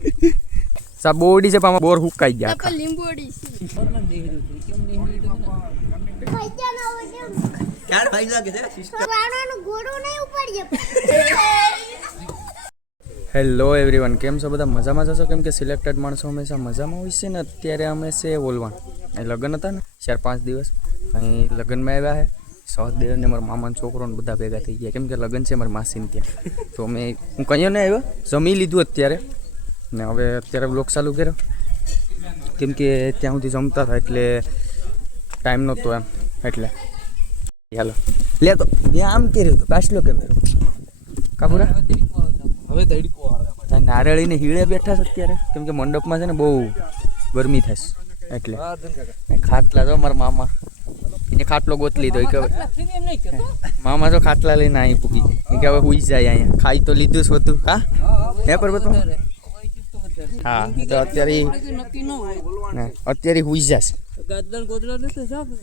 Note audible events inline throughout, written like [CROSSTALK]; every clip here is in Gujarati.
[LAUGHS] સા બોડી છે પણ આમાં બોર હુકાઈ ગયા તો લીંબોડી છે. ચાર ભાઈ લાગે છે? sister. રાણાનું ઘોડું નહીં ઉપાડીએ. હેલો એવરીવન કેમ છો બધા? મજામાં જશો કેમ કે સિલેક્ટેડ માણસો હંમેશા મજામાં હોય છે ને અત્યારે અમે છે ઓલવાણ એ લગ્ન હતા ને ચાર પાંચ દિવસ. અહીં લગ્નમાં આવ્યા છે સહદેવ ને મારા મામાનો છોકરો ને બધા ભેગા થઈ ગયા. કેમ કે લગ્ન છે મારા માસીને ત્યાં. તો અમે હું કહીએ ને આવ્યો? જમી લીધું અત્યારે. ને હવે અત્યારે બ્લોક ચાલુ કર્યો. કેમ કે ત્યાં સુધી જમતા હતા એટલે ટાઈમ નહોતો એમ. એટલે. હાલો. લે તો મેં આમ કર્યું હતું પાછલો કેમેરો. કાપુરા હવે તડકો આવે નારળીને હીળે બેઠા છે અત્યારે? કેમ કે મંડપમાં છે ને બહુ ગરમી થશે એટલે. ખાટલા જો મારા મામા. એને ખાટલો ગોત લીધો. કે હવે મામા તો ખાટલા લઈને અહીં પૂકી. કે હવે હુઈ જાય અહીંયા. ખાઈ તો લીધું છે બધું. હા? હે પર્વત હા તો અત્યારે અત્યારે હુઈ જશે.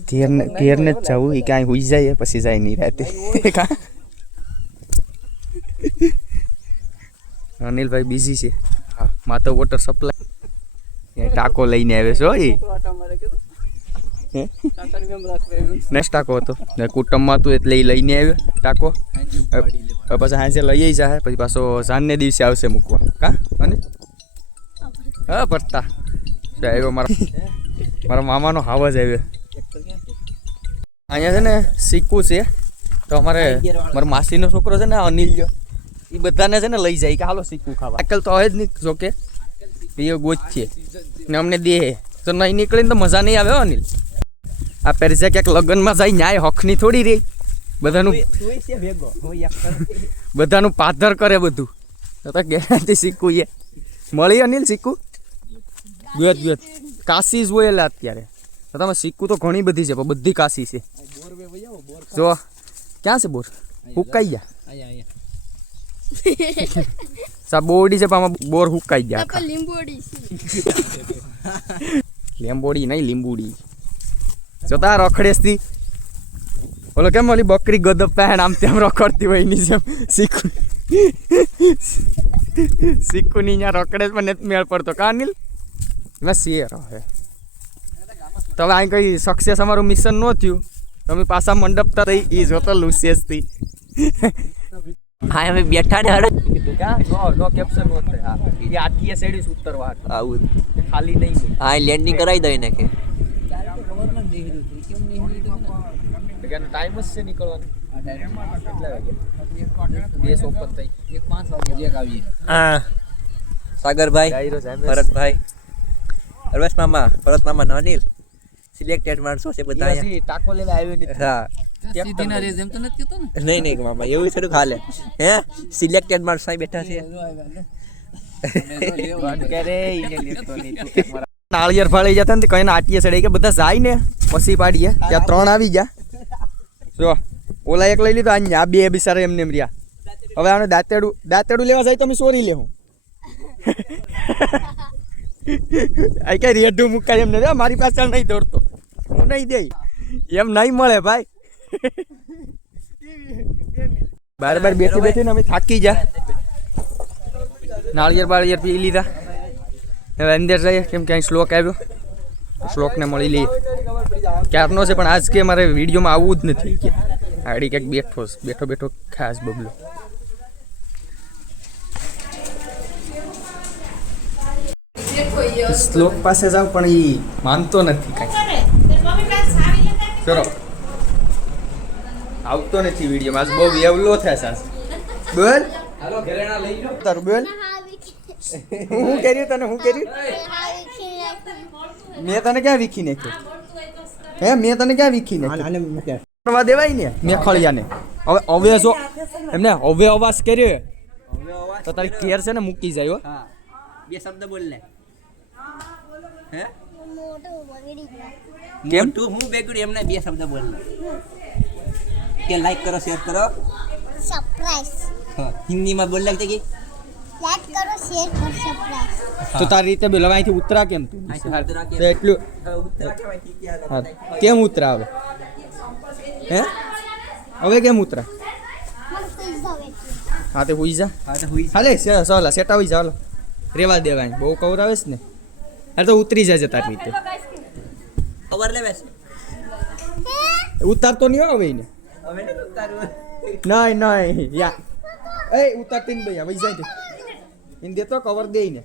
ઘેરને ઘેરને જ જવું એ કાંઈ હુઈ જાય પછી જાય નહીં રાતે. અનિલભાઈ બિઝી છે. હા માં તો વોટર સપ્લાય ટાંકો લઈને આવે છો એ? નેક્સ્ટ ટાંકો હતો. ને કુટુંબમાં હતું એટલે એ લઈને આવ્યો ટાંકો. પછી હાંસે લઈ જાય પછી પાછો સાંજને દિવસે આવશે મૂકવા. કા? અને? હા ભરતા આવ્યો મારા મારા મામાનો હાવ જ આવ્યો. અહીંયા છે ને સિક્કુ છે. તો અમારે મારા માસીનો છોકરો છે ને અનિલ અનિલ એ બધાને છે ને લઈ જાય કે હાલો સિક્કુ ખાવા. આકલ તો હવે જ નહીં જોકે એ ગોચ છે. ને અમને દે. તો નહીં નીકળીને તો મજા નહીં આવે અનિલ. આ પેરસે ક્યાંક લગ્નમાં જાય ન્યાય હકની થોડી રહી. બધાનું બધાનું પાધર કરે બધું. તો ગેરંટી સિક્કુ એ મળી અનિલ સિક્કુ ગુયત ગયો કાશી જ હોય એટલે અત્યારે. તો તમે સિક્કું તો ઘણી બધી છે પણ બધી કાશી છે. બોર વે વયાવો બોર જો ક્યાં છે બોર? હુકાઈ ગયા. આયા આયા સા બોડી છે પણ આમાં બોર હુકાઈ ગયા. લીંબોડી છે. લેમ્બોડી નહીં લીંબુડી. જોતા રખડેસથી ઓલો કેમ ઓલી બકરી ગદપ પહેણ આમ તેમ રખડતી હોય એની જેમ શીખુ. શીખુની ત્યાં રખડે પણ નથી મેળ પડતો. કા બસ એ રહે તો અહીં કઈ સક્સેસ અમારું મિશન ન થયું. તો પાછા મંડપ તો રહી એ જોતો લુસિયસથી હા અમે બેઠા ને હડે. નો નો કેપ્શન નો થાય. હા. એ આખી સેડી ઉતરવા આવું. ખાલી નહીં હા લેન્ડિંગ કરાવી દઈ ને કે. ટાઈમ જ છે નીકળવાનો. સાગરભાઈ ભરતભાઈ. હરવેશ મામા ભરત મામા અનિલ સિલેક્ટેડ માણસો છે બધા ટાકો લેવા આવ્યો નથી. હા. કેપ્ટન એમ તો નથી કહેતો ને? નહીં નહીં મામા એવું થોડું હે? સિલેક્ટેડ માણસો અહીં બેઠા છે. [LAUGHS] [LAUGHS] [LAUGHS] નાળિયેર ફાળી જતા ને કઈ આટીએ સડે કે બધા જાય ને પછી પાડીએ. ત્યાં ત્રણ આવી ગયા. જો ઓલા એક લઈ લીધો આ બે બિચારા એમને એમ રહ્યા. હવે આને દાંતેડું દાંતેડું લેવા જાય તો અમે સોરી લેવું આ કઈ રેઢું મુકાય એમ નથી. મારી પાછળ નહીં દોડતો. હું નહીં દઈ. એમ નહીં મળે ભાઈ. બાર બાર બેઠી બેઠી ને અમે થાકી જા નાળિયેર બાળિયેર પી લીધા. હવે અંદર જઈએ. કેમ કે અહીં શ્લોક આવ્યો. શ્લોકને મળી લઈએ. ક્યારનો છે પણ આજ કે મારે વિડીયોમાં આવવું જ નથી. કે આડી ક્યાંક બેઠો બેઠો બેઠો ખાસ બબલો. શ્લોક પાસે જાવ પણ એ માનતો નથી કાંઈ. ચલો. આવતો નથી વીડિયો માં બહુ વેવલો થાય સાસ. બોલ. તારું બોલ. હું કર્યું તને હું કર્યું? મેં તને ક્યાં વીખી નાખ્યું? હે મેં તને ક્યાં વીખી નાખ્યું? કરવા દેવાય ને મેં ખળિયાને. હવે હવે જો એમને હવે અવાજ કર્યો તો તારી કેર છે ને મૂકી જાય હો. બે શબ્દ બોલ લે. હે? કેમ? તું હું બેગડી એમને બે શબ્દ બોલ કે લાઈક કરો શેર કરો. સરપ્રાઈઝ હિન્દીમાં બોલ લાગતે કે? લાઈક કરો શેર કરો સરપ્રાઈઝ તો તારી રીતે બોલવા અહીંથી ઉતરા કેમ તું? એટલું હા, કેમ ઉતરા હવે? હે? હવે કેમ ઉતરા? હા તે હુઈ જા. હા તો હુઈ ચાલો સેટા હુઈ જા હાલો. રેવા દેવાય. બહુ કવરાવેશ ને? અરે તો ઉતરી જાય તારી રીતે. કવર લે બેસ ઉતારતો નહીં આવે ને હવે ને તારું નહીં નહીં યા. એ ઉતારતી ને ભાઈ વહી જાય એને દેતો કવર દે ને.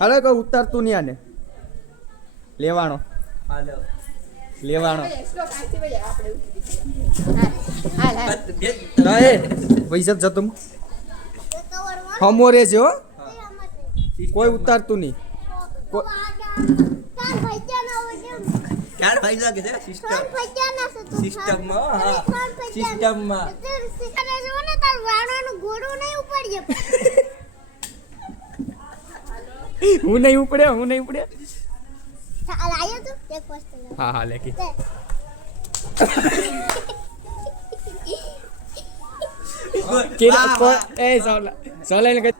હાલો કોઈ ઉતારતું નહીં આને. લેવાનો. હાલો. લેવાનો. બે ના એ પૈસા જતું તો કવરમાં હમો રે છે હો. કોઈ ઉતારતું નહીં. હા. નહીં ઉપાડીએ [LAUGHS] હું નહીં ઉપડે હું નહીં ઉપડે ચાલ આયો તું. એક વસ્તુ લે. [LAUGHS] હા લેખી કેરા એ સાવલા કઈ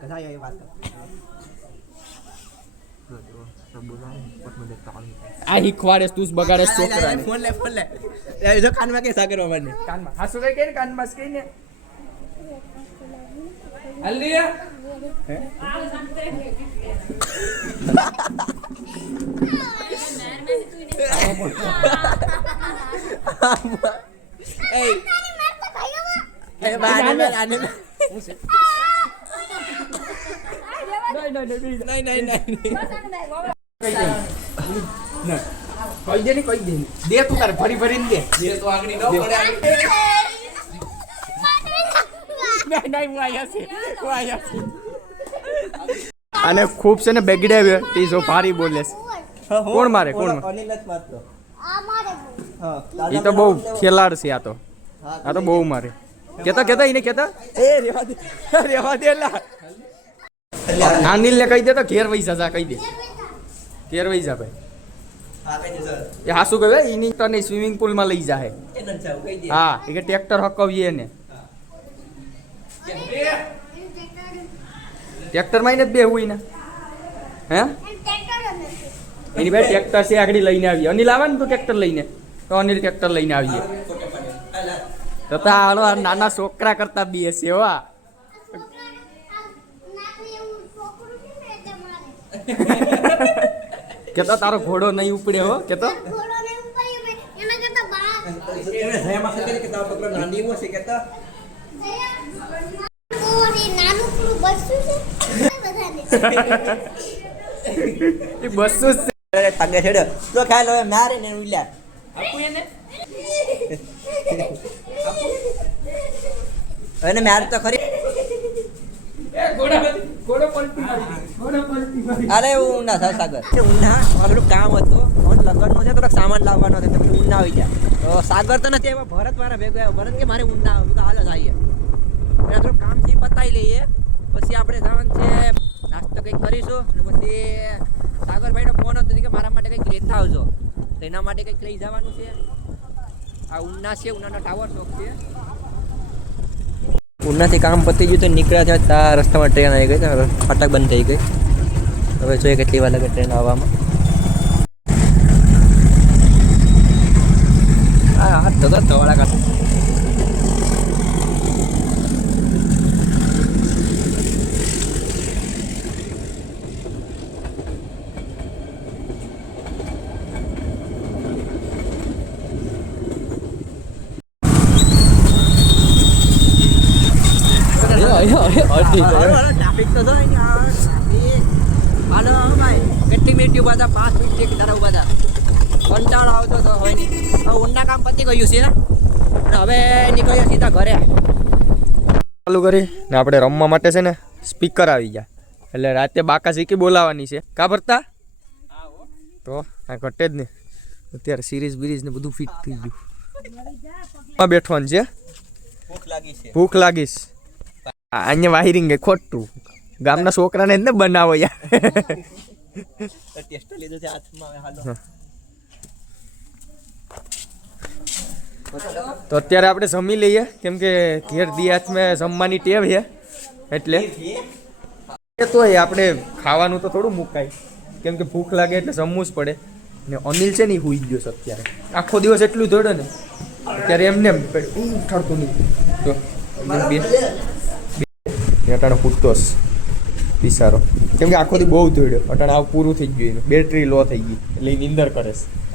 આ શીખવાડે તું બગાડે છોકરાને. ફોન લે ફોન લે. એ જો કાનમાં કે સાગર મામાને કાનમાં. હાસુ કઈ કઈ કાનમાં કઈ ને હલ્દી એ તારી માર તો ભાઈઓમાં. આને નહીં નહીં નહીં કઈ દે ને કઈ દે. દે તું તારે ફરી ફરીને દે જે તો આગળ ન પડે નહીં નહીં હું આયા છે હું આયા છે અને ખૂબ છે ને બેગડે તે જો ભારી બોલે કોણ મારે? કોણ અનિલ જ મારતો હા એ તો બહુ ખેલાડ છે આ તો આ તો બહુ મારે કેતા કેતા, એને કેતા એ રેવા દે રેવા દે લા અનિલ ને કહી દે તો ઘેર વહી જા કહી દે. ઘેર વૈસા ભાઈ. હા કઈ દે સર. એ હાસુ કહે એની તને સ્વિમિંગ પુલમાં લઈ જાય હા એ કે ટ્રેક્ટર હકવીએ ને ટ્રેક્ટરમાં જ હોય ને. હે? જ. એની ભાઈ ટ્રેક્ટર છે આગળ લઈને આવીએ. અનિલ આવે ને તું ટ્રેક્ટર લઈને? તો અનિલ ટ્રેક્ટર લઈને આવીએ. તો તા હાલો નાના છોકરા કરતા બી હશે ઓરી તારો ઘોડો નહીં ઉપડે હો કેતો? બસો જ છે. અરે થાકે છેડો. તો ખાય લો મારે ને ઉલ્યા. અને માર તો ખરી. અરે હું સાવ સાગર ઉના આપણું કામ હતું. લગ્નનું છે, થોડોક સામાન લાવવાનો હતો તમે ઉના આવી ગયા. તો સાગર તો નથી એવા ભરત મારા ભેગો આવ્યો. ભરત કે મારે ઉના આવું? તો હાલ જ આવીએ એટલે થોડું કામથી પતાવી લઈએ. પછી આપણે જવાનું છે, નાસ્તો કંઈક કરીશું. અને પછી સાગરભાઈનો ફોન હતો, કે મારા માટે કંઈક લેતા આવજો. તો એના માટે કંઈક લઈ જવાનું છે. આ ઉના છે, ઉનાનો ટાવર શોખ છે. ઉનાથી કામ પતી ગયું તો નીકળ્યા ત્યાં ત્યાં રસ્તામાં ટ્રેન આવી ગઈ ફાટક બંધ થઈ ગઈ. હવે જોઈએ કેટલી વાર લાગે ટ્રેન આવવામાં. ટ્રાફિક તો ભાઈ. કેટલી મિનિટ ઊભા હતા? પાંચ મિનિટ એક તારા ઊભા હતા. કંટાળો આવતો તો હવે. નહીં હવે ઊંડા કામ પતી ગયું છે ને? હવે નીકળ્યા સીધા ઘરે. ચાલુ કરી. ને આપણે રમવા માટે છે ને સ્પીકર આવી ગયા. એટલે રાતે બાકા શીખી બોલાવાની છે. કા ભરતા? તો આ ઘટે જ ને અત્યારે સિરીઝ બિરીઝ ને બધું ફિટ થઈ ગયું. બેઠવાનું છે. ભૂખ લાગી છે. ભૂખ લાગીશ. અહીંયા વાયરિંગ એ ખોટું ગામના છોકરાને જ ને બનાવો યાર ટેસ્ટ લીધો છે હાથમાં હાલો તો અત્યારે આપણે જમી લઈએ કેમ કે ઘેર દી હાથમાં જમવાની ટેવ છે એટલે એ તો આપણે ખાવાનું તો થોડું મુકાય કેમ કે ભૂખ લાગે એટલે જમવું જ પડે ને અનિલ છે ને હુઈ ગયો છે અત્યારે આખો દિવસ એટલું દોડે ને અત્યારે એમને એમ ઠરતું નહીં તો અટાણે ફૂટતો પિસારો કેમ કે આખો બહુ દોડ્યો અટાણે આવું પૂરું થઈ ગયું બેટરી લો થઈ ગઈ. એટલે એ નીંદર કરે છે.